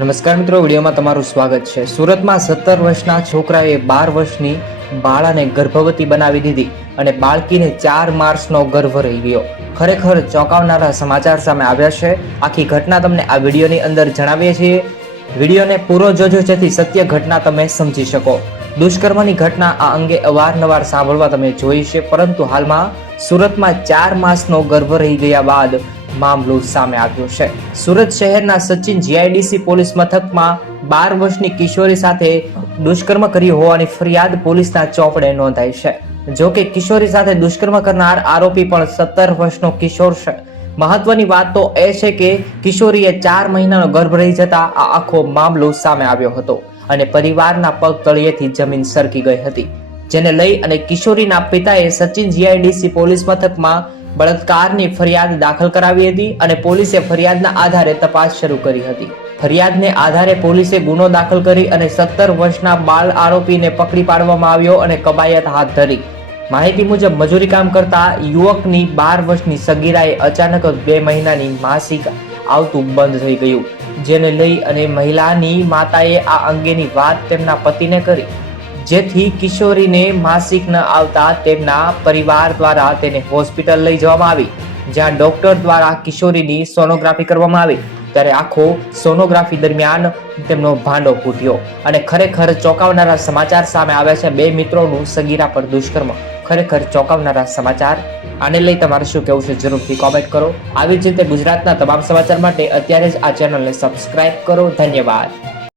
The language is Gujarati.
નમસ્કાર મિત્રો, વિડીયોમાં તમારું સ્વાગત છે. સુરતમાં સત્તર વર્ષના છોકરાએ બાર વર્ષની બાળાને ગર્ભવતી બનાવી દીધી અને બાળકીને ચાર માર્ચનો ગર્ભ રહી ગયો. ખરેખર ચોંકાવનારા સમાચાર સામે આવ્યા છે. આખી ઘટના તમને આ વિડીયોની અંદર જણાવીએ છીએ. વિડીયોને પૂરો જોજો, જેથી સત્ય ઘટના તમે સમજી શકો. દુષ્કર્મની ઘટના આ અંગે અવારનવાર સાંભળવા તમે જોઈ છે. પરંતુ હાલમાં સુરતમાં ચાર માસનો ગર્ભ રહી ગયા બાદ મામલો સામે આવ્યો છે. સુરત શહેરના સચિન જીઆઈડીસી પોલીસ મથકમાં બાર વર્ષની કિશોરી સાથે દુષ્કર્મ કર્યું હોવાની ફરિયાદ પોલીસના ચોપડે નોંધાઈ છે. જો કે કિશોરી સાથે દુષ્કર્મ કરનાર આરોપી પણ સત્તર વર્ષનો કિશોર છે. મહત્વની વાત તો એ છે કે કિશોરીએ ચાર મહિનાનો ગર્ભ રહી જતા આ આખો મામલો સામે આવ્યો હતો અને પરિવારના પગ તળિયેથી જમીન સરકી ગઈ હતી. જેને લઈ અને કિશોરીના પિતાએ સચિન જીઆઈડીસી પોલીસ મથકમાં બળાત્કારની ફરિયાદ દાખલ કરાવી હતી અને પોલીસે ફરિયાદના આધારે તપાસ શરૂ કરી હતી. ફરિયાદને આધારે પોલીસે ગુનો દાખલ કરી અને સત્તર વર્ષના બાળ આરોપીને પકડી પાડવામાં આવ્યો અને કબાયત હાથ ધરી. માહિતી મુજબ, મજૂરી કામ કરતા યુવકની બાર વર્ષની સગીરાએ અચાનક જ બે મહિનાની માસિક આવતું બંધ થઈ ગયું, જેને લઈ અને મહિલાની માતાએ આ અંગેની વાત તેમના પતિને કરી. જેથી કિશોરીને માસિક ન આવતા તેમના પરિવાર દ્વારા તેને હોસ્પિટલ લઈ જવામાં આવી, જ્યાં ડોક્ટર દ્વારા કિશોરીની સોનોગ્રાફી કરવામાં આવી. ત્યારે આખો સોનોગ્રાફી દરમિયાન તેમનો ભાંડો ફૂટ્યો અને ખરેખર ચોંકાવનારા સમાચાર સામે આવ્યા છે બે મિત્રોનું સગીરા પર દુષ્કર્મ. ખરેખર ચોંકાવનારા સમાચાર? આને લઈ તમારે શું કહેવું છે જરૂરથી કોમેન્ટ કરો. આવી જ રીતે ગુજરાતના તમામ સમાચાર માટે અત્યારે જ આ ચેનલને સબસ્ક્રાઇબ કરો. ધન્યવાદ.